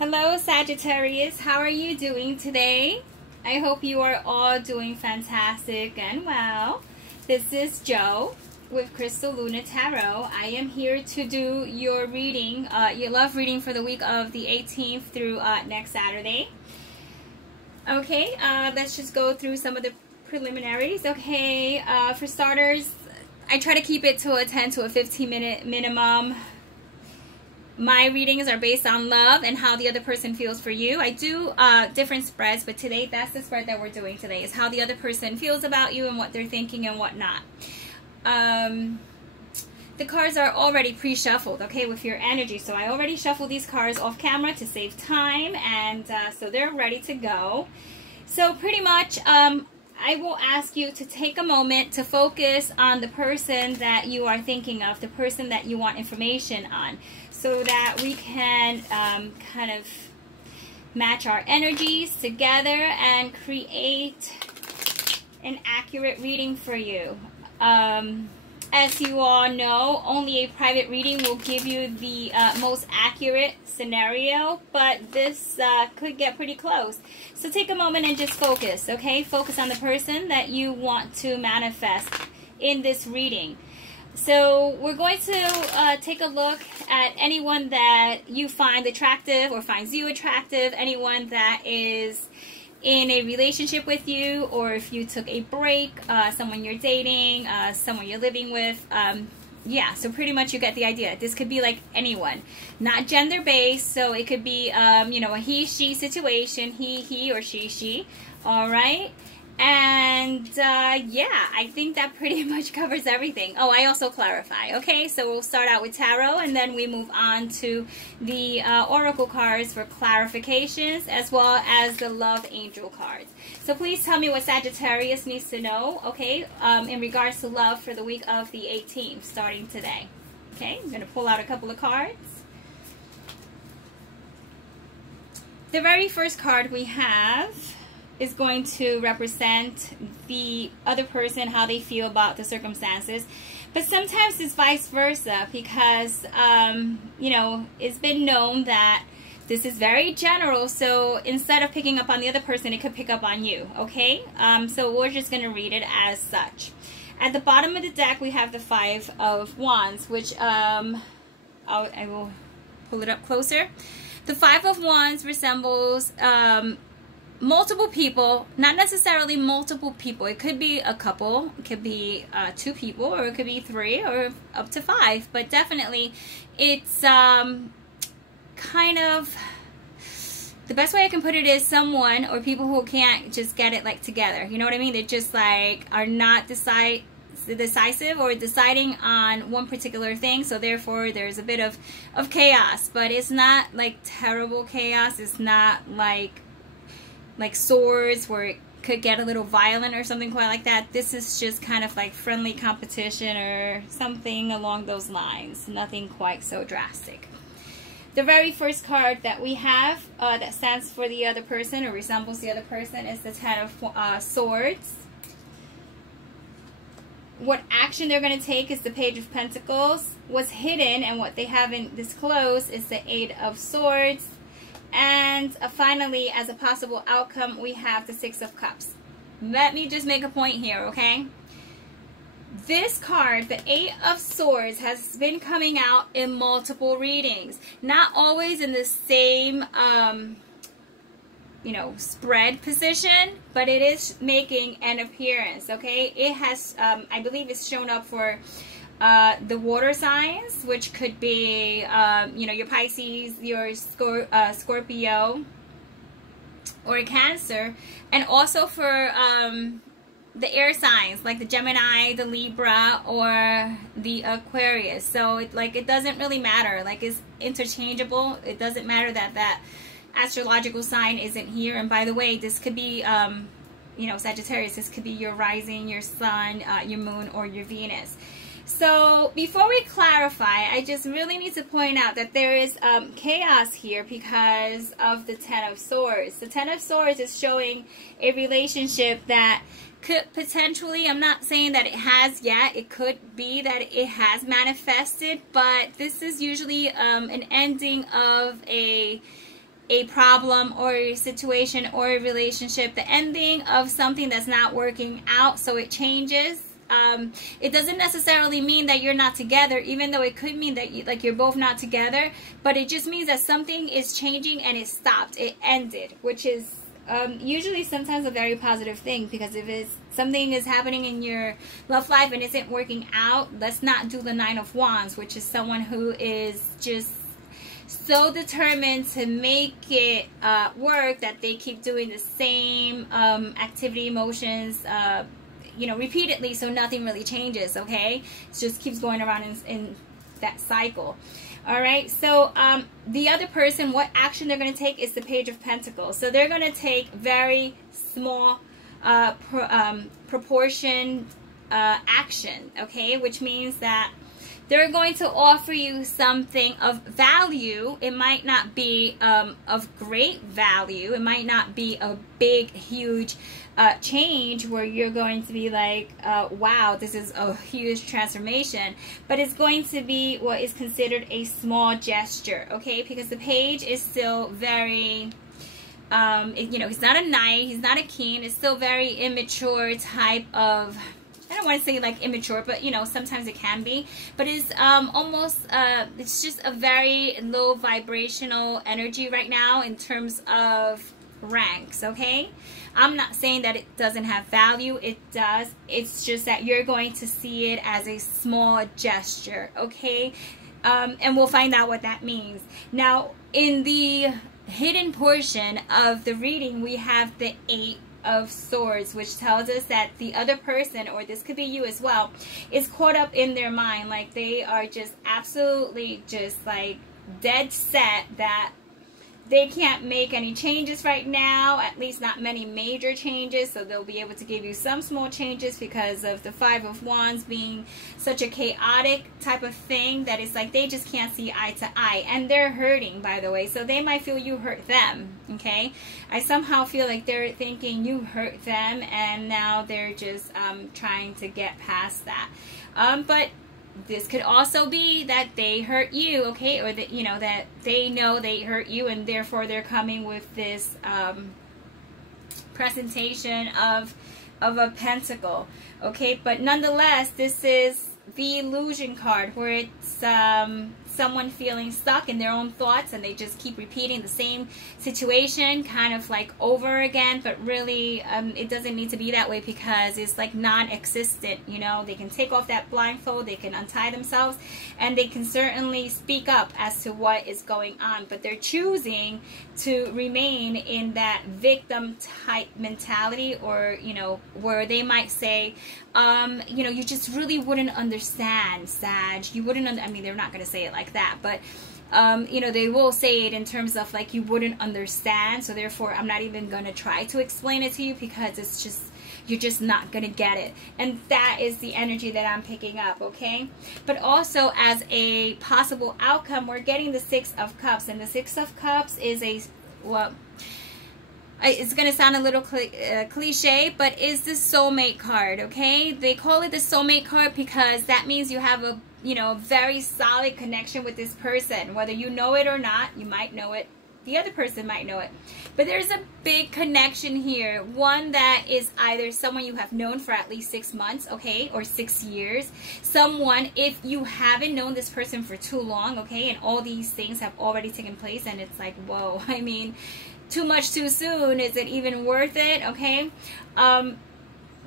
Hello Sagittarius, how are you doing today? I hope you are all doing fantastic and well. This is Joe with Crystal Luna Tarot. I am here to do your reading, your love reading for the week of the 18th through next Saturday. Okay, let's just go through some of the preliminaries. Okay, for starters, I try to keep it to a 10 to a 15-minute minimum. My readings are based on love and how the other person feels for you. I do different spreads, but today that's the spread that we're doing today, is how the other person feels about you and what they're thinking and whatnot. The cards are already pre-shuffled, okay, with your energy. So I already shuffled these cards off camera to save time, and so they're ready to go. So pretty much, I will ask you to take a moment to focus on the person that you are thinking of, the person that you want information on, so that we can kind of match our energies together and create an accurate reading for you. As you all know, only a private reading will give you the most accurate scenario, but this could get pretty close. So take a moment and just focus, okay? Focus on the person that you want to manifest in this reading. So we're going to take a look at anyone that you find attractive or finds you attractive, anyone that is in a relationship with you, or if you took a break, someone you're dating, someone you're living with. Yeah, so pretty much you get the idea. This could be like anyone, not gender based, so it could be you know, a he she situation, he or she. All right. And yeah, I think that pretty much covers everything. Oh, I also clarify. Okay, so we'll start out with tarot, and then we move on to the oracle cards for clarifications, as well as the love angel cards. So please tell me what Sagittarius needs to know, okay, in regards to love for the week of the 18th, starting today. Okay, I'm going to pull out a couple of cards. The very first card we have is going to represent the other person, how they feel about the circumstances. But sometimes it's vice versa, because, you know, it's been known that this is very general. So instead of picking up on the other person, it could pick up on you, okay? So we're just going to read it as such. At the bottom of the deck, we have the Five of Wands, which I will pull it up closer. The Five of Wands resembles multiple people, not necessarily multiple people. It could be a couple, it could be two people, or it could be three, or up to five. But definitely, it's kind of, the best way I can put it is someone or people who can't just get it like together. You know what I mean? They just like are not decisive or deciding on one particular thing, so therefore there's a bit of chaos. But it's not like terrible chaos. It's not like swords where it could get a little violent or something quite like that. This is just kind of like friendly competition or something along those lines. Nothing quite so drastic. The very first card that we have that stands for the other person or resembles the other person is the Ten of Swords. What action they're going to take is the Page of Pentacles. What's hidden and what they haven't disclosed is the Eight of Swords. And finally, as a possible outcome, we have the Six of Cups. Let me just make a point here, okay? This card, the Eight of Swords, has been coming out in multiple readings. Not always in the same, you know, spread position, but it is making an appearance, okay? It has, I believe it's shown up for the water signs, which could be, you know, your Pisces, your Scorpio, or Cancer, and also for the air signs, like the Gemini, the Libra, or the Aquarius. So it doesn't really matter. Like, it's interchangeable. It doesn't matter that that astrological sign isn't here. And by the way, this could be, you know, Sagittarius, this could be your rising, your sun, your moon, or your Venus. So before we clarify, I just really need to point out that there is chaos here because of the Ten of Swords. The Ten of Swords is showing a relationship that could potentially, I'm not saying that it has yet, it could be that it has manifested, but this is usually an ending of a a problem or a situation or a relationship, the ending of something that's not working out, so it changes. It doesn't necessarily mean that you're not together, even though it could mean that you're both not together, but it just means that something is changing and it stopped, it ended, which is usually sometimes a very positive thing, because if it's something is happening in your love life and isn't working out, let's not do the Nine of Wands, which is someone who is just so determined to make it work that they keep doing the same activity, emotions, you know, repeatedly, so nothing really changes. Okay, it just keeps going around in that cycle. All right, so the other person, what action they're going to take is the Page of Pentacles. So they're going to take very small proportion action, okay, which means that they're going to offer you something of value. It might not be of great value. It might not be a big, huge change where you're going to be like, wow, this is a huge transformation. But it's going to be what is considered a small gesture, okay? Because the page is still very... you know, he's not a knight, he's not a king. It's still very immature type of... I don't want to say like immature, but you know, sometimes it can be. But it's almost, it's just a very low vibrational energy right now in terms of ranks, okay? I'm not saying that it doesn't have value. It does. It's just that you're going to see it as a small gesture, okay? And we'll find out what that means. Now, in the hidden portion of the reading, we have the 8 of Swords, which tells us that the other person, or this could be you as well, is caught up in their mind. Like they are just absolutely just like dead set that they can't make any changes right now, at least not many major changes. So they'll be able to give you some small changes because of the 5 of Wands being such a chaotic type of thing that it's like they just can't see eye to eye. And they're hurting, by the way, so they might feel you hurt them, okay? I somehow feel like they're thinking you hurt them, and now they're just trying to get past that. But this could also be that they hurt you, okay, or that, you know, that they know they hurt you, and therefore they're coming with this presentation of a pentacle, okay. But nonetheless, this is the illusion card, where it's someone feeling stuck in their own thoughts, and they just keep repeating the same situation kind of like over again. But really it doesn't need to be that way, because it's like non-existent, you know. They can take off that blindfold, they can untie themselves, and they can certainly speak up as to what is going on, but they're choosing to remain in that victim type mentality, or you know, where they might say, you know, you just really wouldn't understand, Sag, you wouldn't I mean, they're not going to say it like that, but you know, they will say it in terms of like, you wouldn't understand, so therefore I'm not even going to try to explain it to you, because it's just, you're just not going to get it. And that is the energy that I'm picking up, okay? But also, as a possible outcome, we're getting the 6 of Cups, and the 6 of Cups is a, well, it's going to sound a little cliche, but is the soulmate card, okay? They call it the soulmate card because that means you have a, you know, very solid connection with this person. Whether you know it or not, you might know it. The other person might know it. But there's a big connection here. One that is either someone you have known for at least 6 months, okay, or 6 years. Someone, if you haven't known this person for too long, okay, and all these things have already taken place, and it's like, whoa, I mean, too much too soon. Is it even worth it? Okay.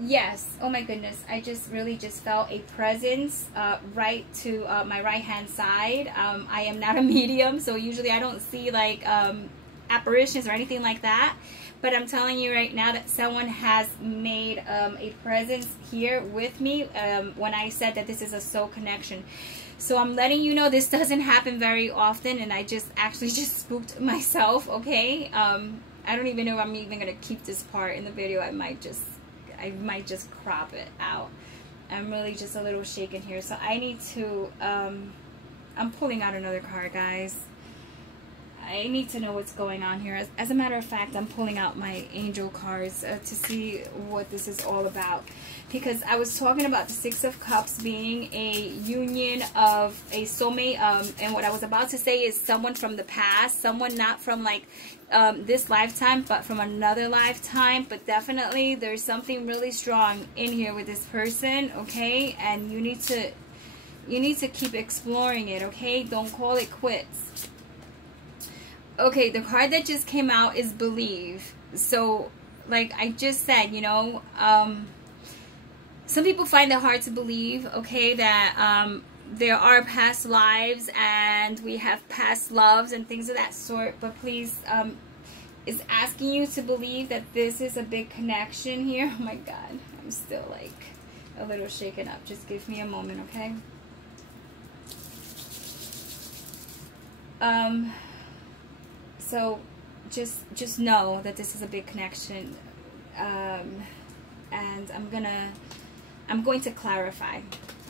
Yes. Oh my goodness. I just really just felt a presence right to my right hand side. I am not a medium, so usually I don't see like apparitions or anything like that. But I'm telling you right now that someone has made a presence here with me when I said that this is a soul connection. So I'm letting you know this doesn't happen very often, and I just actually just spooked myself, okay? I don't even know if I'm even going to keep this part in the video. I might just crop it out. I'm really just a little shaken here. So I need to, I'm pulling out another card, guys. I need to know what's going on here. As a matter of fact, I'm pulling out my angel cards to see what this is all about. Because I was talking about the Six of Cups being a union of a soulmate. And what I was about to say is someone from the past. Someone not from like this lifetime, but from another lifetime. But definitely there's something really strong in here with this person, okay? And you need to keep exploring it, okay? Don't call it quits. Okay, the card that just came out is Believe. So, like I just said, you know, some people find it hard to believe, okay, that there are past lives and we have past loves and things of that sort. But please, it's asking you to believe that this is a big connection here. Oh my God, I'm still like a little shaken up. Just give me a moment, okay? So just know that this is a big connection, and I'm going to clarify.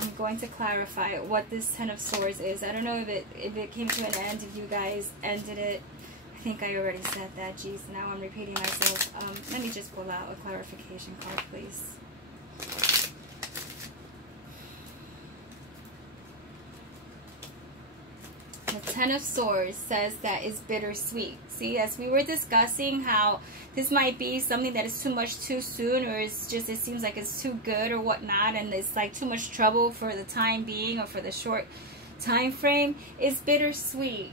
I'm going to clarify what this Ten of Swords is. I don't know if it came to an end, if you guys ended it. I think I already said that. Geez, now I'm repeating myself. Let me just pull out a clarification card, please. The Ten of Swords says that it's bittersweet. See, as we were discussing how this might be something that is too much too soon, or it's just, it seems like it's too good or whatnot, and it's like too much trouble for the time being or for the short time frame. It's bittersweet.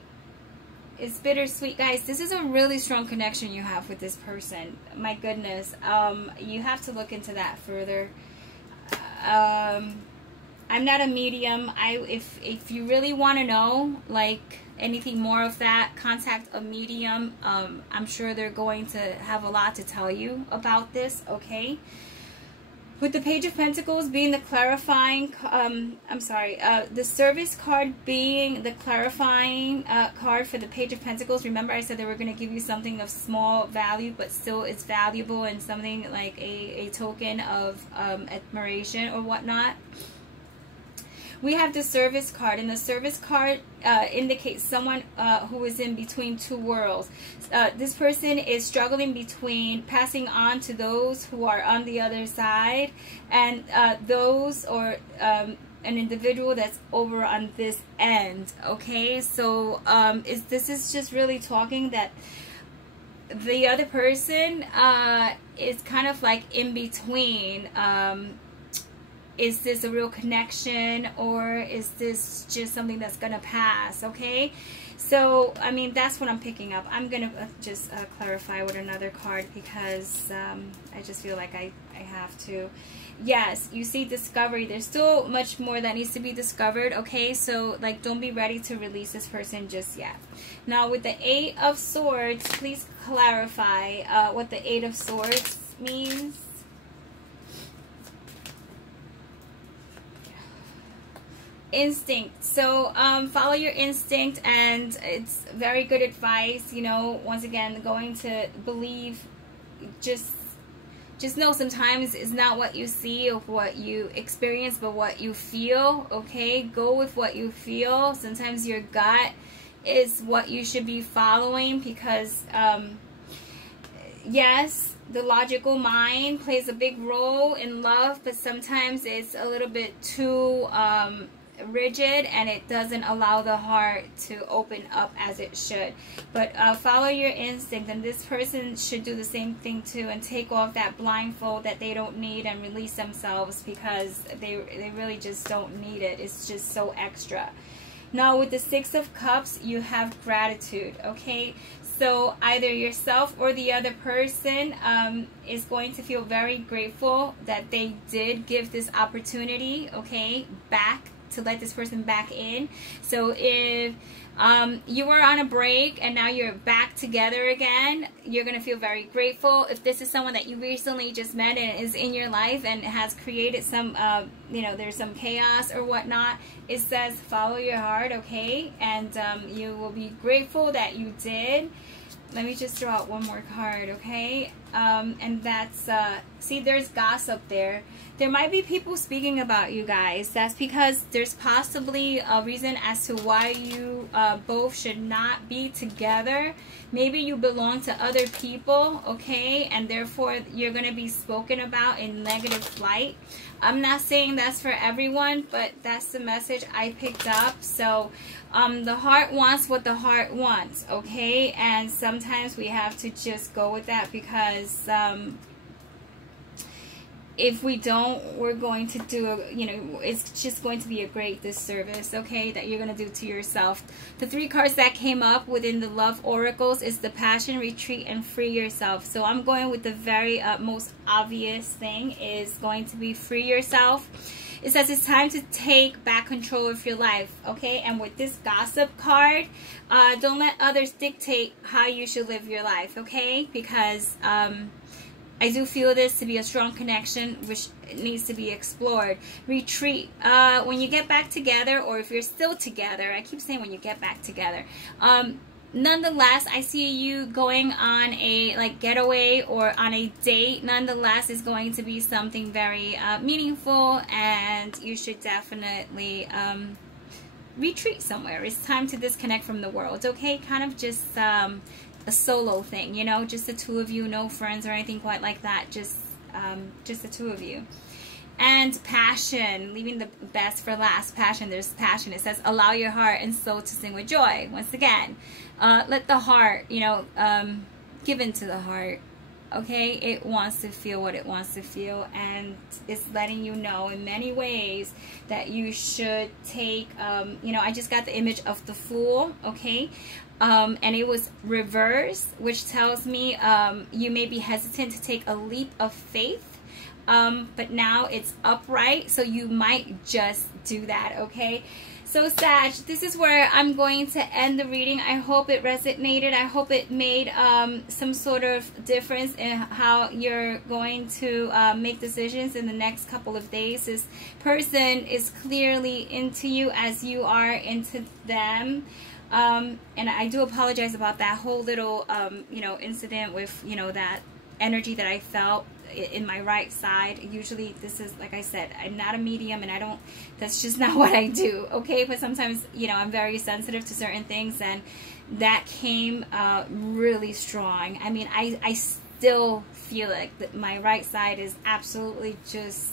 It's bittersweet, guys. This is a really strong connection you have with this person. My goodness. You have to look into that further. I'm not a medium. If you really want to know like anything more of that, contact a medium. I'm sure they're going to have a lot to tell you about this, okay? With the Page of Pentacles being the clarifying, the Service card being the clarifying card for the Page of Pentacles. Remember I said they were going to give you something of small value, but still it's valuable, and something like a token of admiration or whatnot. We have the Service card, and the Service card indicates someone who is in between two worlds. This person is struggling between passing on to those who are on the other side, and those, or an individual that's over on this end, okay? So this is just really talking that the other person is kind of like in between. Is this a real connection, or is this just something that's going to pass, okay? So, I mean, that's what I'm picking up. I'm going to just clarify with another card, because I just feel like I have to. Yes, you see discovery. There's still much more that needs to be discovered, okay? So, like, don't be ready to release this person just yet. Now, with the Eight of Swords, please clarify what the Eight of Swords means. Instinct. So follow your instinct, and it's very good advice. You know, once again, going to believe. Just know sometimes it's not what you see or what you experience, but what you feel, okay? Go with what you feel. Sometimes your gut is what you should be following, because yes, the logical mind plays a big role in love, but sometimes it's a little bit too rigid, and it doesn't allow the heart to open up as it should. But follow your instinct, and this person should do the same thing too, and take off that blindfold that they don't need and release themselves, because they really just don't need it. It's just so extra. Now with the Six of Cups, you have gratitude, okay? So either yourself or the other person is going to feel very grateful that they did give this opportunity, okay, back, to let this person back in. So if you were on a break and now you're back together again, you're going to feel very grateful. If this is someone that you recently just met and is in your life and has created some, you know, there's some chaos or whatnot, it says follow your heart, okay? And you will be grateful that you did. Let me just draw out one more card, okay? And that's, see, there's gossip there. There might be people speaking about you guys. That's because there's possibly a reason as to why you both should not be together. Maybe you belong to other people, okay? And therefore, you're going to be spoken about in negative light. I'm not saying that's for everyone, but that's the message I picked up. So, the heart wants what the heart wants, okay? And sometimes we have to just go with that because if we don't, we're going to do, you know, it's just going to be a great disservice, okay, that you're going to do to yourself. The 3 cards that came up within the love oracles is the passion, retreat, and free yourself. So I'm going with the very most obvious thing is going to be free yourself. It says it's time to take back control of your life, okay? And with this gossip card, don't let others dictate how you should live your life, okay? Because I do feel this to be a strong connection which needs to be explored. Retreat. When you get back together, or if you're still together, I keep saying when you get back together. Nonetheless, I see you going on a getaway or on a date. Nonetheless, is going to be something very meaningful, and you should definitely retreat somewhere. It's time to disconnect from the world, okay? Kind of just a solo thing, you know, just the 2 of you, no friends or anything quite like that, just the 2 of you. And passion, leaving the best for last. Passion, there's passion. It says allow your heart and soul to sing with joy. Once again, let the heart, you know, give into the heart, okay? It wants to feel what it wants to feel, and it's letting you know in many ways that you should take, you know, I just got the image of the Fool, okay? And it was reversed, which tells me you may be hesitant to take a leap of faith, but now it's upright, so you might just do that, okay? So Sag, this is where I'm going to end the reading. I hope it resonated. I hope it made some sort of difference in how you're going to make decisions in the next couple of days. This person is clearly into you as you are into them. And I do apologize about that whole little, you know, incident with, you know, that energy that I felt in my right side. Usually this is, like I said, I'm not a medium, and I don't, that's just not what I do, okay? But sometimes, you know, I'm very sensitive to certain things, and that came really strong. I mean, I still feel like that my right side is absolutely just,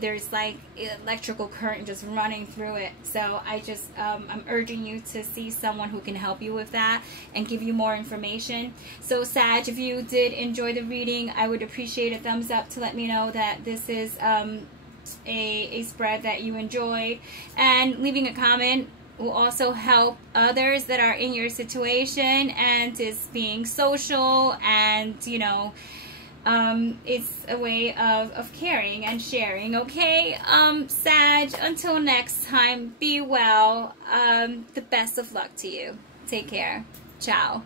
there's like electrical current just running through it. So I just I'm urging you to see someone who can help you with that and give you more information. So Sag, if you did enjoy the reading, I would appreciate a thumbs up to let me know that this is a spread that you enjoyed, and leaving a comment will also help others that are in your situation, and is being social, and you know, it's a way of caring and sharing, okay? Sag, until next time, be well. The best of luck to you. Take care. Ciao.